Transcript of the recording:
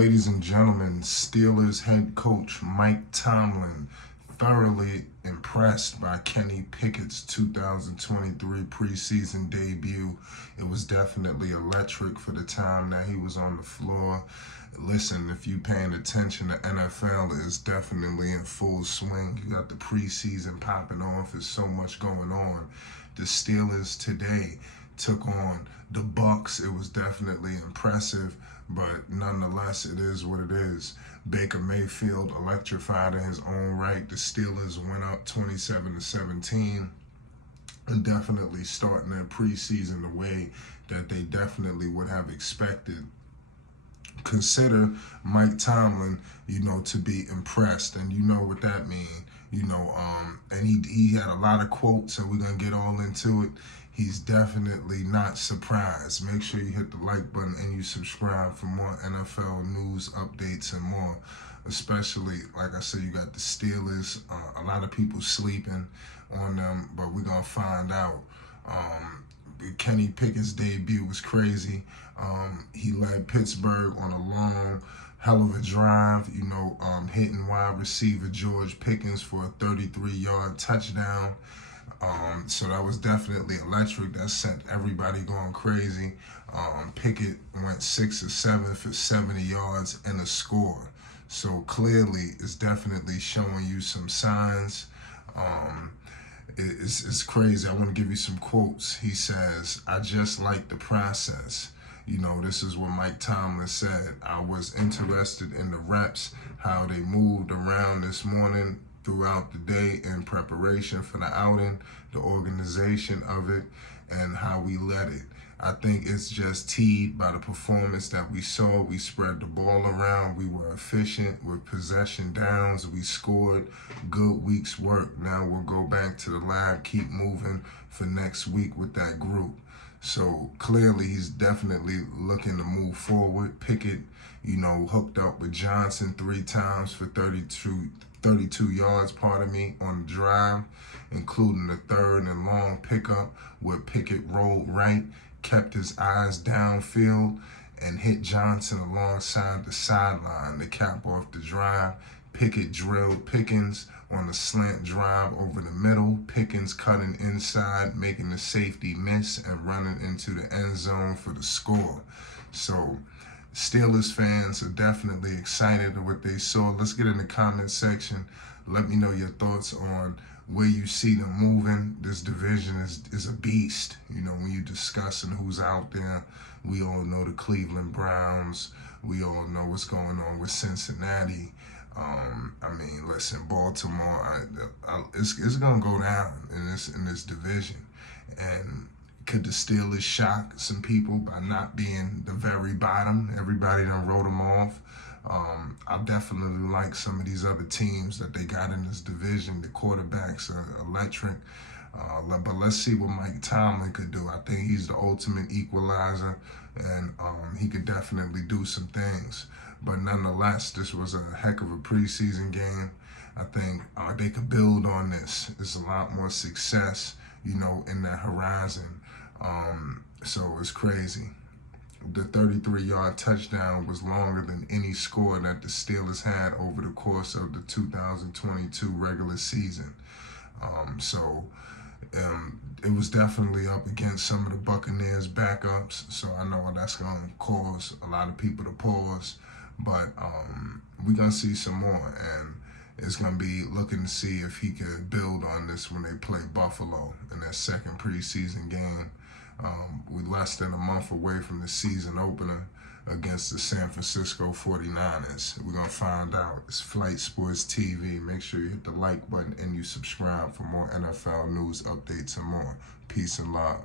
Ladies and gentlemen, Steelers head coach Mike Tomlin thoroughly impressed by Kenny Pickett's 2023 preseason debut. It was definitely electric for the time that he was on the floor. Listen, if you're paying attention, the NFL is definitely in full swing. You got the preseason popping off. There's so much going on. The Steelers today took on the Bucs. It was definitely impressive, but nonetheless, it is what it is. Baker Mayfield electrified in his own right. The Steelers went up 27-17 and definitely starting their preseason the way that they definitely would have expected. Consider Mike Tomlin, to be impressed, and you know what that means. And he had a lot of quotes, and we're going to get all into it. He's definitely not surprised. Make sure you hit the like button and you subscribe for more NFL news, updates, and more. Especially, like I said, you got the Steelers. A lot of people sleeping on them, but we're going to find out. Kenny Pickett's debut was crazy. He led Pittsburgh on a long, hell of a drive, hitting wide receiver George Pickens for a 33-yard touchdown. So that was definitely electric. That sent everybody going crazy. Pickett went 6 or 7 for 70 yards and a score. So clearly, it's definitely showing you some signs. It's crazy. I want to give you some quotes. He says, "I just like the process." This is what Mike Tomlin said. "I was interested in the reps, how they moved around this morning throughout the day in preparation for the outing, the organization of it, and how we led it. I think it's just teed by the performance that we saw. We spread the ball around. We were efficient with possession downs. We scored. Good week's work. Now we'll go back to the lab, keep moving for next week with that group." So clearly he's definitely looking to move forward. Pickett, hooked up with Johnson 3 times for 32 yards, on the drive, including the third and long pickup where Pickett rolled right, kept his eyes downfield, and hit Johnson alongside the sideline to cap off the drive. Pickett drilled Pickens on a slant drive over the middle. Pickens cutting inside, making the safety miss, and running into the end zone for the score. So Steelers fans are definitely excited at what they saw. Let's get in the comment section. Let me know your thoughts on where you see them moving. This division is a beast. When you're discussing who's out there, we all know the Cleveland Browns. We all know what's going on with Cincinnati. Listen, Baltimore, it's going to go down in this division. And could the Steelers shock some people by not being the very bottom? Everybody done wrote them off. I definitely like some of these other teams that they got in this division. The quarterbacks are electric. But let's see what Mike Tomlin could do. I think he's the ultimate equalizer, and he could definitely do some things. But nonetheless, this was a heck of a preseason game. I think they could build on this. There's a lot more success, in that horizon. So it's crazy. The 33-yard touchdown was longer than any score that the Steelers had over the course of the 2022 regular season. It was definitely up against some of the Buccaneers backups, so I know that's going to cause a lot of people to pause, but we're going to see some more, and it's going to be looking to see if he could build on this when they play Buffalo in their second preseason game. We're less than a month away from the season opener against the San Francisco 49ers. We're going to find out. It's Flight Sports TV. Make sure you hit the like button and you subscribe for more NFL news, updates, and more. Peace and love.